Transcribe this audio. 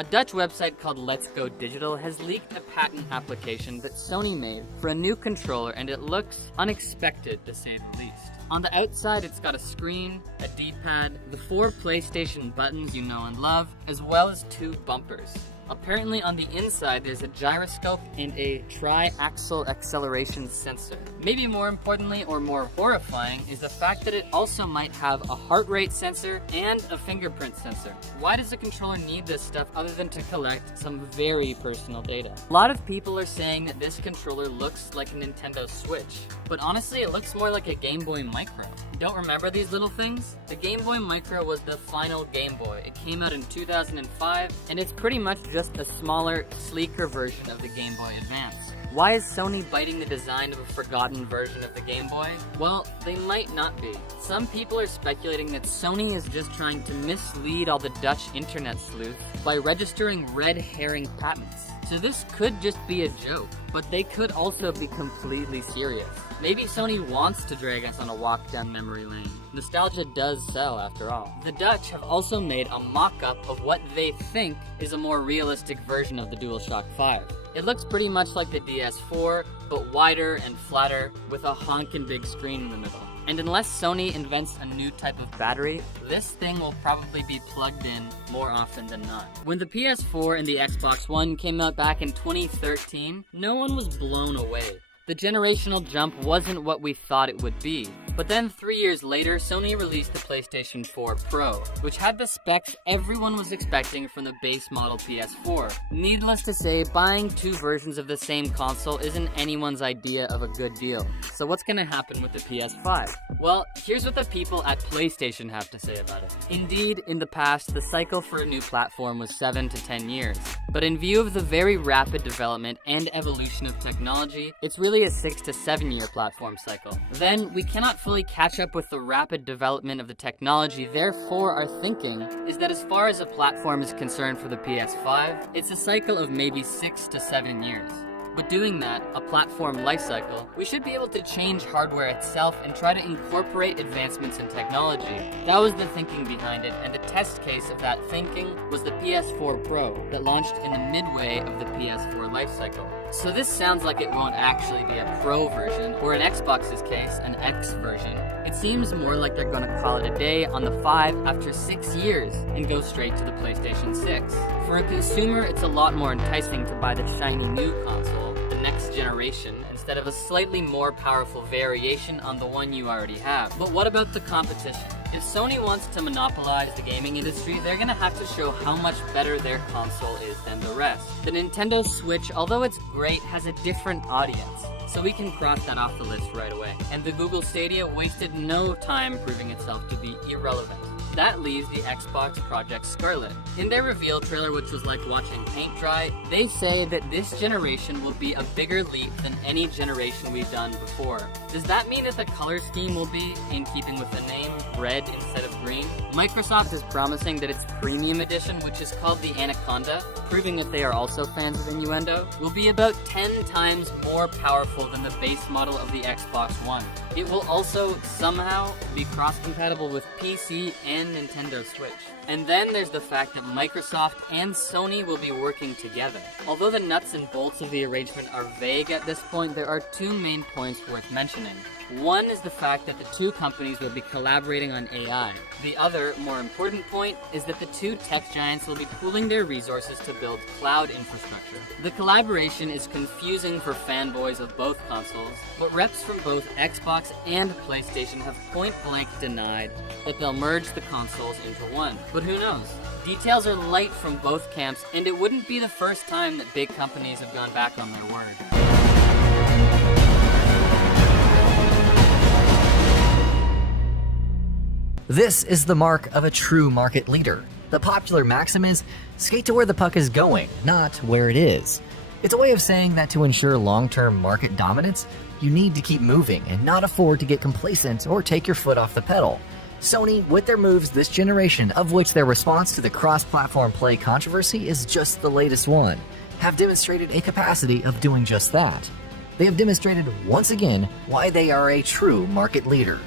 A Dutch website called Let's Go Digital has leaked a patent application that Sony made for a new controller, and it looks unexpected to say the least. On the outside, it's got a screen, a D-pad, the 4 PlayStation buttons you know and love, as well as 2 bumpers. Apparently on the inside, there's a gyroscope and a tri-axle acceleration sensor. Maybe more importantly, or more horrifying, is the fact that it also might have a heart rate sensor and a fingerprint sensor. Why does a controller need this stuff other than to collect some very personal data? A lot of people are saying that this controller looks like a Nintendo Switch, but honestly it looks more like a Game Boy Micro. Don't remember these little things? The Game Boy Micro was the final Game Boy. It came out in 2005, and it's pretty much just a smaller, sleeker version of the Game Boy Advance. Why is Sony biting the design of a forgotten version of the Game Boy? Well, they might not be. Some people are speculating that Sony is just trying to mislead all the Dutch internet sleuths by registering red herring patents. So this could just be a joke, but they could also be completely serious. Maybe Sony wants to drag us on a walk down memory lane. Nostalgia does sell, after all. The Dutch have also made a mock-up of what they think is a more realistic version of the DualShock 5. It looks pretty much like the DS4, but wider and flatter, with a honkin' big screen in the middle. And unless Sony invents a new type of battery, this thing will probably be plugged in more often than not. When the PS4 and the Xbox One came out back in 2013, no one was blown away. The generational jump wasn't what we thought it would be. But then 3 years later, Sony released the PlayStation 4 Pro, which had the specs everyone was expecting from the base model PS4. Needless to say, buying 2 versions of the same console isn't anyone's idea of a good deal. So what's gonna happen with the PS5? Well, here's what the people at PlayStation have to say about it. Indeed, in the past, the cycle for a new platform was 7 to 10 years. But in view of the very rapid development and evolution of technology, it's really a 6 to 7 year platform cycle. Then, we cannot fully catch up with the rapid development of the technology, therefore our thinking is that as far as a platform is concerned for the PS5, it's a cycle of maybe 6 to 7 years. But doing that, a platform lifecycle, we should be able to change hardware itself and try to incorporate advancements in technology. That was the thinking behind it, and the test case of that thinking was the PS4 Pro that launched in the midway of the PS4 lifecycle. So this sounds like it won't actually be a Pro version, or in Xbox's case, an X version. It seems more like they're gonna call it a day on the 5 after 6 years and go straight to the PlayStation 6. For a consumer, it's a lot more enticing to buy the shiny new console, the next generation, instead of a slightly more powerful variation on the one you already have. But what about the competition? If Sony wants to monopolize the gaming industry, they're gonna have to show how much better their console is than the rest. The Nintendo Switch, although it's great, has a different audience, so we can cross that off the list right away. And the Google Stadia wasted no time proving itself to be irrelevant. That leaves the Xbox Project Scarlet. In their reveal trailer, which was like watching paint dry, they say that this generation will be a bigger leap than any generation we've done before. Does that mean that the color scheme will be in keeping with the name, red instead of green? Microsoft is promising that its premium edition, which is called the Anaconda, proving that they are also fans of innuendo, will be about 10 times more powerful than the base model of the Xbox One. It will also somehow be cross-compatible with PC and Nintendo Switch. And then there's the fact that Microsoft and Sony will be working together. Although the nuts and bolts of the arrangement are vague at this point, there are 2 main points worth mentioning. One is the fact that the 2 companies will be collaborating on AI. The other, more important point, is that the 2 tech giants will be pooling their resources to build cloud infrastructure. The collaboration is confusing for fanboys of both consoles, but reps from both Xbox and PlayStation have point-blank denied that they'll merge the consoles into one. But who knows? Details are light from both camps, and it wouldn't be the first time that big companies have gone back on their word. This is the mark of a true market leader. The popular maxim is, skate to where the puck is going, not where it is. It's a way of saying that to ensure long-term market dominance, you need to keep moving and not afford to get complacent or take your foot off the pedal. Sony, with their moves this generation, of which their response to the cross-platform play controversy is just the latest one, have demonstrated a capacity of doing just that. They have demonstrated once again why they are a true market leader.